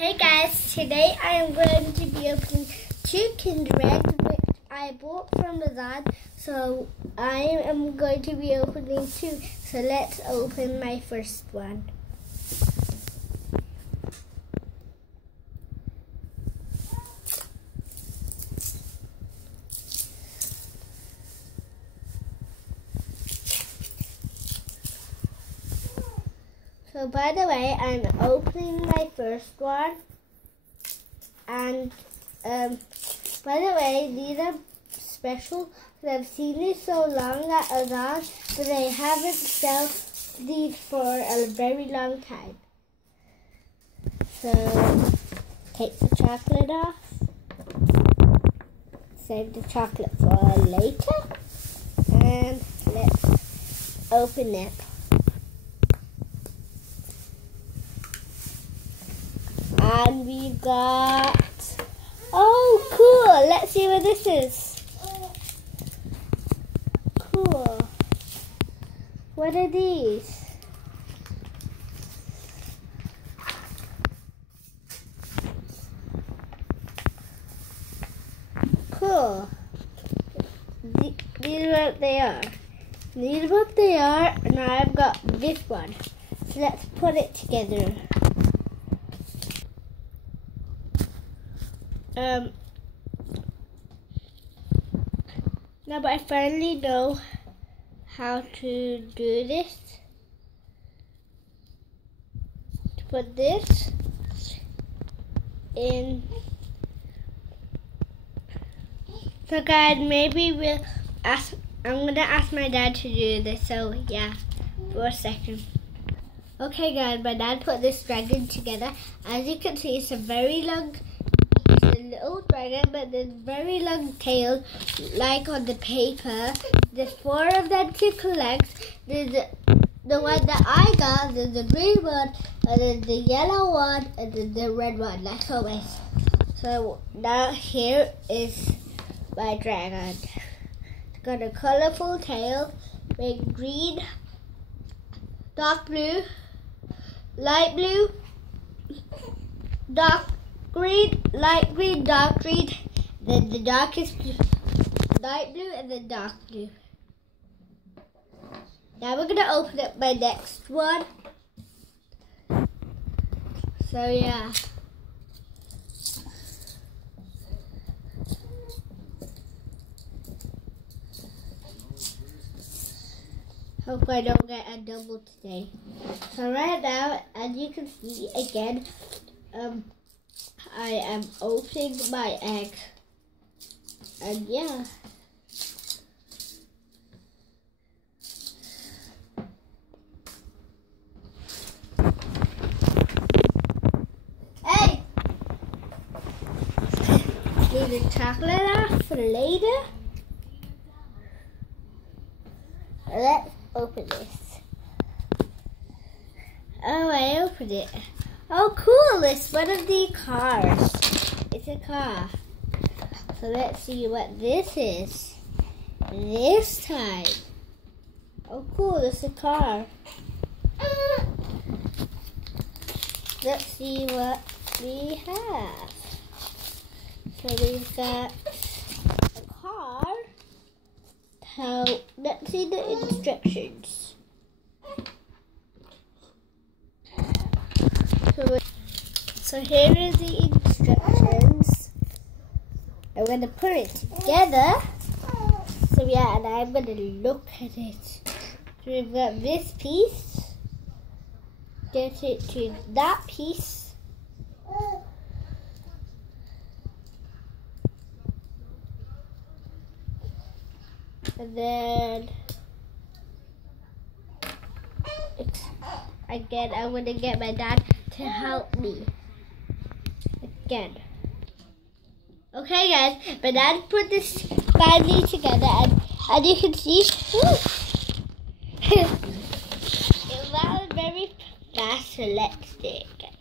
Hey guys, today I am going to be opening 2 Kinder Eggs which I bought from Amazon. So I am going to be opening 2. So let's open my first one. So by the way, I'm opening my first one, and by the way, these are special because I've seen these so long at Amazon, but they haven't sold these for a very long time. So take the chocolate off, save the chocolate for later, and let's open it. And we've got, oh cool, let's see what this is. Cool. What are these? Cool. These are what they are. These are what they are, and I've got this one. So let's put it together. Now, but I finally know how to do this. To put this in. So guys, maybe we'll ask. I'm gonna ask my dad to do this. So yeah, for a second. Okay, guys, my dad put this dragon together. As you can see, it's a very long. A little dragon, but there's very long tail, like on the paper. There's 4 of them to collect. There's the one that I got, there's the green one, and there's the yellow one, and then the red one, like always. So now here is my dragon. It's got a colorful tail with green, dark blue, light blue, dark green, light green, dark green, then the darkest light blue, and then dark blue. Now we're gonna open up my next one. So yeah. Hope I don't get a double today. So right now, as you can see again, I am opening my egg, and yeah. Hey! Leave the chocolate off for later. Let's open this. Oh, I opened it. Oh cool, it's one of the cars. It's a car. So let's see what this is. This time. Oh cool, it's a car. Let's see what we have. So we've got a car. Let's see the instructions. So here are the instructions. I'm going to put it together. So yeah, and I'm going to look at it. So we've got this piece. Get it to that piece. And then again, I'm going to get my dad to help me. Again. Okay guys, my dad put this finally together, and as you can see, that was very fast, so let's do it again.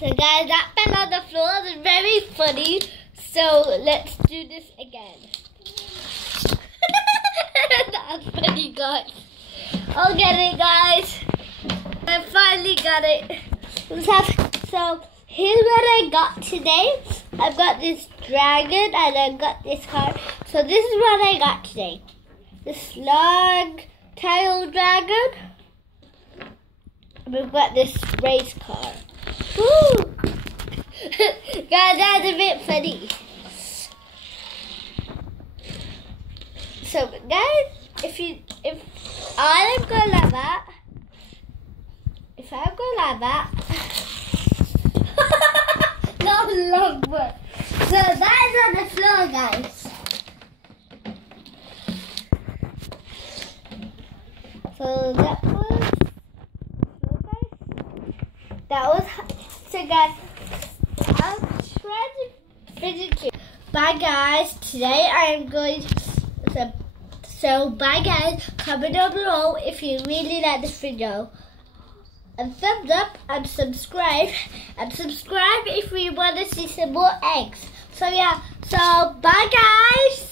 So guys, that fell on the floor. It's very funny. So let's do this again. That's funny, guys. I'll get it, guys. I finally got it. So here's what I got today. I've got this dragon and I've got this card. So this is what I got today. This long tail dragon. We've got this race car. Woo! Guys, that's a bit funny. So guys, if I'm going like that, if I go like that, that was a long word. So that is on the floor, guys. So that was so guys. I'm trying to finish it. Bye guys. Today I am going to. So bye guys. Comment down below if you really like this video. And thumbs up and subscribe. And subscribe if you want to see some more eggs. So yeah. So bye guys.